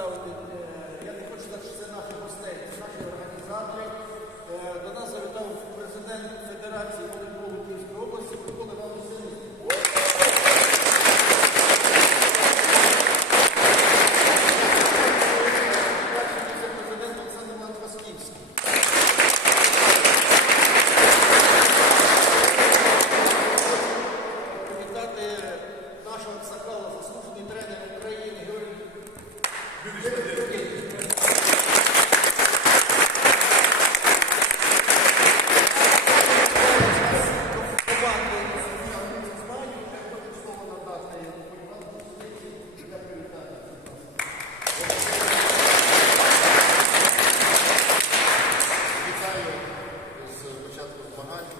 представити, е, я не хочу сказати, що це наші гостей, це наші організатори. Е, До нас завітав президент Федерації волейболу Київської області Микола Іванович Синицький. Перший віце-президент Олександр Іванович Васківський. Привітати нашого Сакала, заслужений тренер України Георгій команди знаю, я хочу слово надати Івану Синицький для привітання. Вітаю з початку змагань.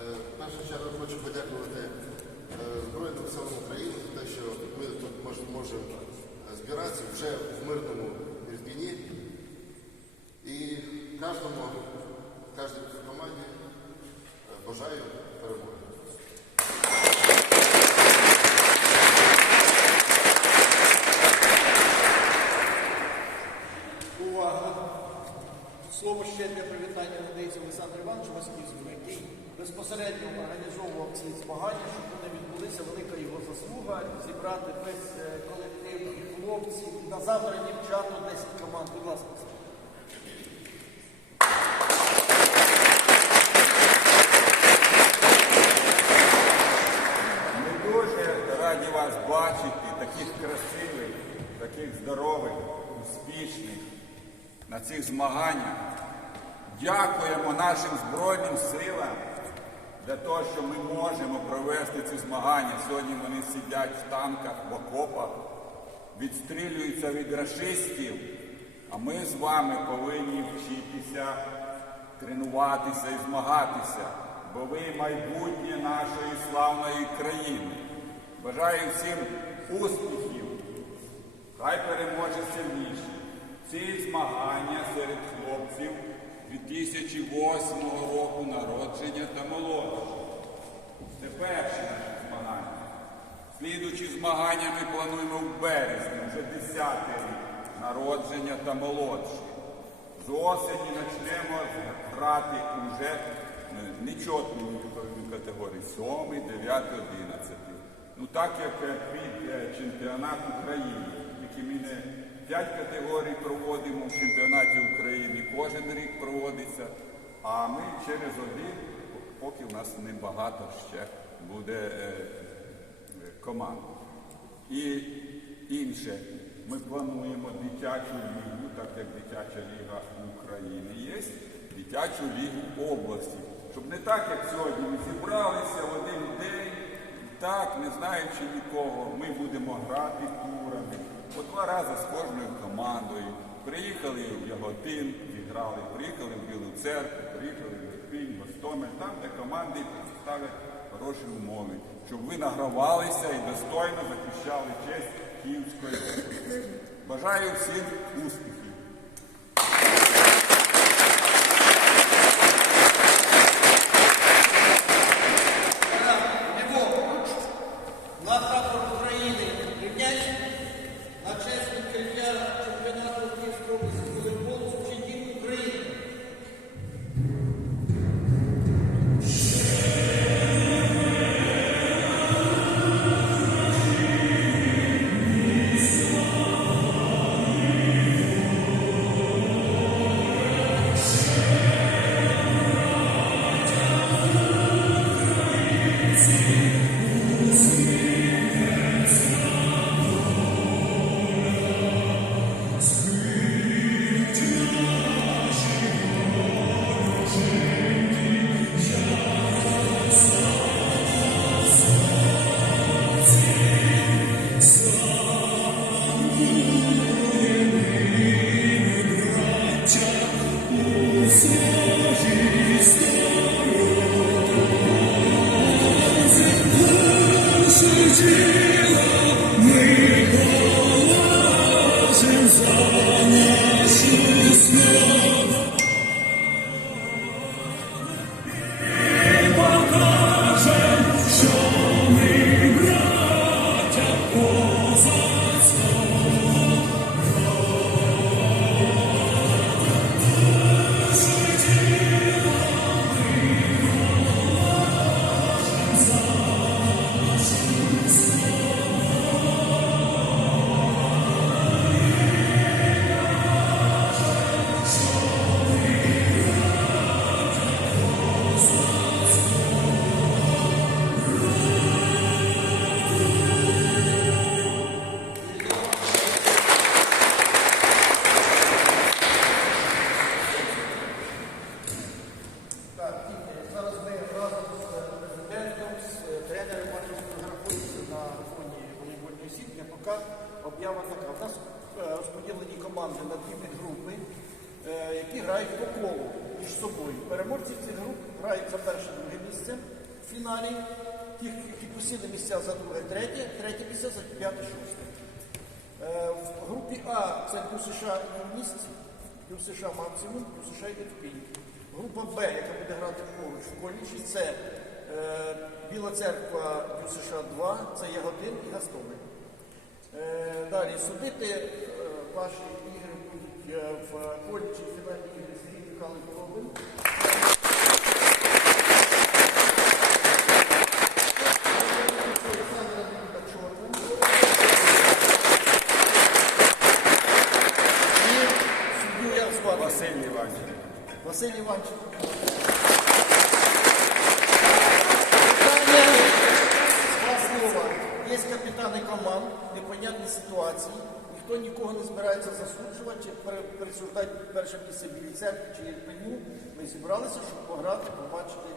Е, В першу чергу хочу подякувати е, Збройним силам України за те, що ми тут мож- можемо е, збиратися вже в мирному Ірпіні. І кожному, кожній команді е, бажаю перемоги. Увага! Слово ще для привітання надається Олександру Івановичу Васьківському, який безпосередньо організовував ці змагання, щоб вони відбулися. Велика його заслуга зібрати весь е, колектив хлопців. На завтра дівчата 10 команд. Будь ласка. На цих змаганнях. Дякуємо нашим Збройним силам за те, що ми можемо провести ці змагання. Сьогодні вони сидять в танках, в окопах, відстрілюються від рашистів, а ми з вами повинні вчитися, тренуватися і змагатися, бо ви майбутнє нашої славної країни. Бажаю всім успіхів, хай переможе сильніший. Ці змагання серед хлопців 2008 року народження та молодшого. Це перші наші змагання. Слідучі змагання ми плануємо в березні, вже 10 рік народження та молодші. З осені почнемо грати вже нечотні вікові категорії 7, 9, 11. Ну так як е, під е, чемпіонат України, який ми не 5 категорій проводимо в чемпіонаті України, кожен рік проводиться, а ми через один, поки в нас небагато ще буде е, е, команд. І інше, ми плануємо дитячу лігу, так як дитяча ліга України є, дитячу лігу області. Щоб не так, як сьогодні, ми зібралися в один день, так, не знаючи нікого, ми будемо грати турами. По два рази з кожною командою. Приїхали в Яготин, зіграли, приїхали в Білу церкву, приїхали в Ірпінь, Гостомель, там, де команди ставлять хороші умови, щоб ви награвалися і достойно захищали честь Київської. Бажаю всім успіхів! РФК. У нас е, розподілені команди на дві підгрупи, е, які грають по колу між собою. Переможці цих груп грають за перше друге місце в фіналі. Ті, які посіли місця за друге, третє, третє місце за п'яте, шосте. Е, В групі А це плюс США юність, плюс США максимум, плюс США Ірпінь. Група Б, яка буде грати поруч в коледжі, це Біла церква плюс США 2, це Ягодин і Гастомель. Далі судити е, ваші ігри будуть е, в коледжі фінальні ігри Сергій Михайлович Головин. Василь Іванович. Василь Іванченко. Питання з два слова. Є капітани команд, непонятні ситуації. Ніхто нікого не збирається засуджувати чи присуждати перше місце білій церкві чи Єрпеню. Ми зібралися, щоб пограти, побачити,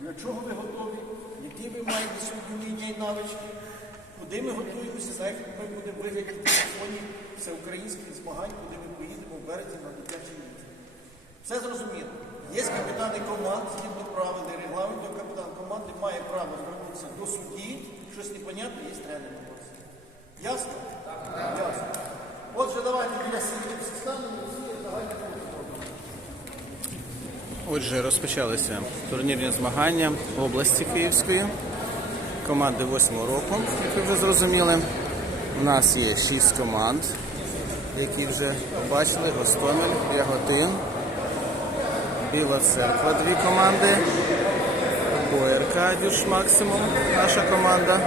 для чого ви готові, які ви маєте сьогодні вміння і навички, куди ми готуємося, за як ми будемо виглядати на фоні всеукраїнських змагань, куди ми поїдемо в березні на дитячий місце. Все зрозуміло. Є капітани команд, згідно правил регламенту, капітан команди має право звернутися до судді, щось непонятне, є тренер. у. Ясно? Так. Ясно. Отже, давайте біля сім'ї станемо, всі загальні Отже, розпочалися турнірні змагання області Київської, команди 8 року, як ви вже зрозуміли. У нас є 6 команд, які вже побачили, Гостомель, Яготин, Біла Церква, дві команди, ОРК Дюш Максимум, наша команда.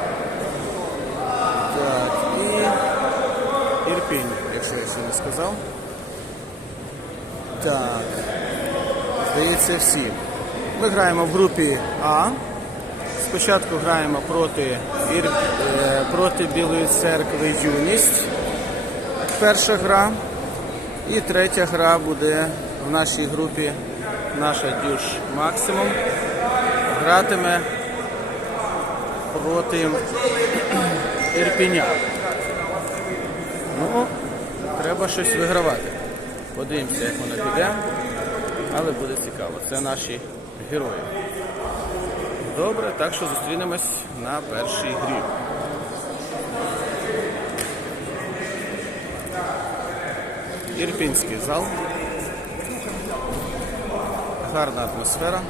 Так, і Ірпінь, якщо я ще не сказав. Так. Здається, всі. Ми граємо в групі А. Спочатку граємо проти, Ір... е, проти Білої церкви Юність. Перша гра. І третя гра буде в нашій групі наша Дюш Максимум. Гратиме проти Ірпіня. Ну, треба щось вигравати. Подивимося, як воно піде але буде цікаво. Це наші герої. Добре, так що зустрінемось на першій грі. Ірпінський зал. Гарна атмосфера.